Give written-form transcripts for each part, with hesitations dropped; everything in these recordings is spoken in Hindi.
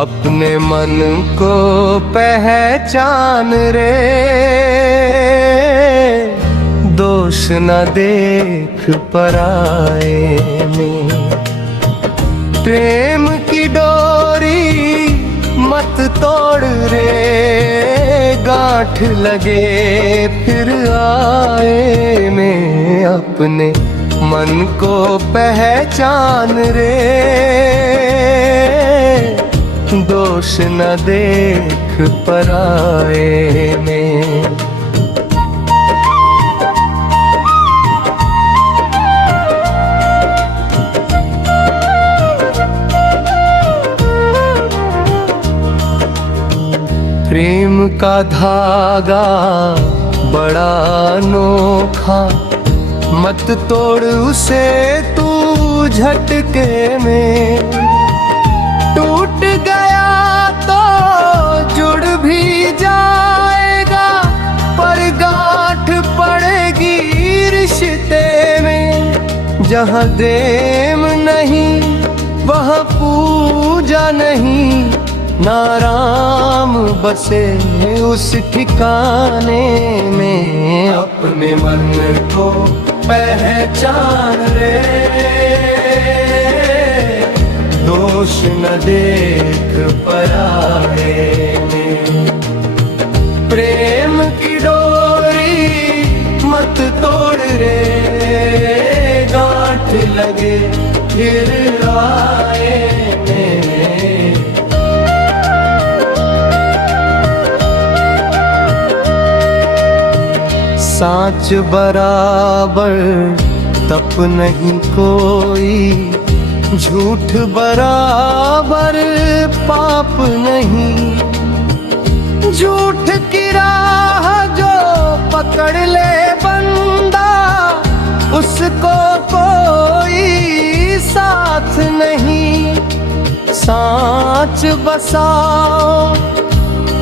अपने मन को पहचान रे, दोष न देख पराए में। प्रेम की डोरी मत तोड़ रे, गांठ लगे फिर आए में। अपने मन को पहचान रे, दोष न देख पराए में। प्रेम का धागा बड़ा अनोखा, मत तोड़ उसे तू झटके में। टूट गया तो जुड़ भी जाएगा, पर गांठ पड़ेगी रिश्ते में। जहाँ प्रेम नहीं वहाँ पूजा नहीं, ना राम बसे उस ठिकाने में। अपने मन को पहचान रे, दोष न देख पराए में। प्रेम की डोरी मत तोड़ रे, गांठ लगे फिर आए में। सांच बराबर तप नहीं कोई, झूठ बराबर पाप नहीं। झूठ की राह जो पकड़ ले बंदा, उसको कोई साथ नहीं। सांच बसाओ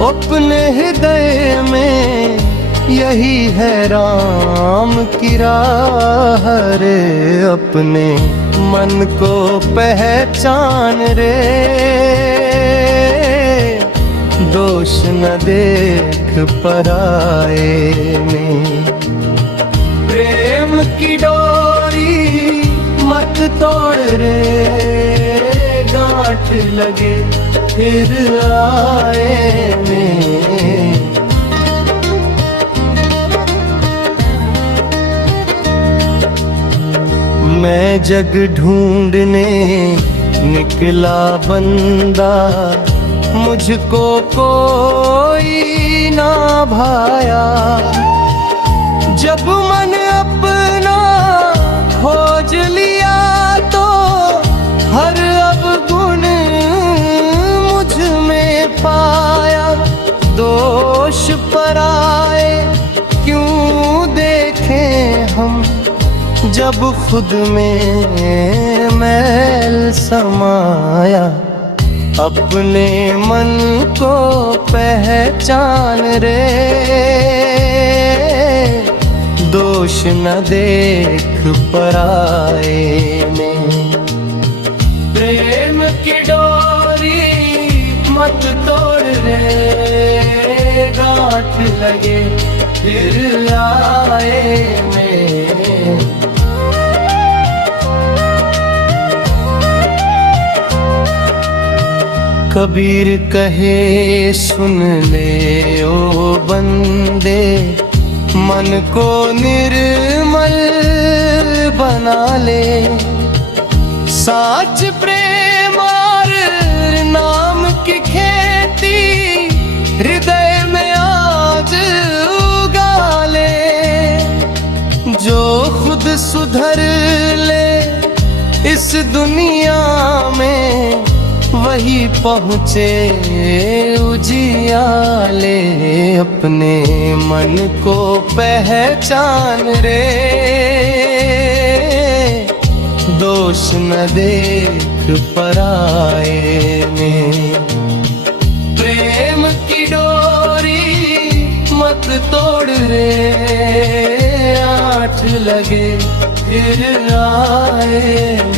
अपने हृदय में, यही है राम की राह रे। अपने मन को पहचान रे, दोष न देख पराए में। प्रेम की डोरी मत तोड़ रे, गांठ लगे फिर आए में। मैं जग ढूंढने निकला बंदा, मुझको कोई ना भाया। जब मन अपना खोज लिया तो हर अवगुण मुझ में पाया। दोष पराए क्यों देखें हम, जब खुद में मैल समाया। अपने मन को पहचान रे, दोष न देख पराए में। प्रेम की डोरी मत तोड़ रे, गांठ लगे फिर आए में। कबीर कहे सुन ले ओ बंदे, मन को निर्मल बना ले। साच प्रेम और नाम की खेती हृदय में आज उगा ले। जो खुद सुधर ले इस दुनिया में, वही पहुँचे उजियाले। अपने मन को पहचान रे, दोष न देख पराए में। प्रेम की डोरी मत तोड़ रे, आठ लगे फिर आए।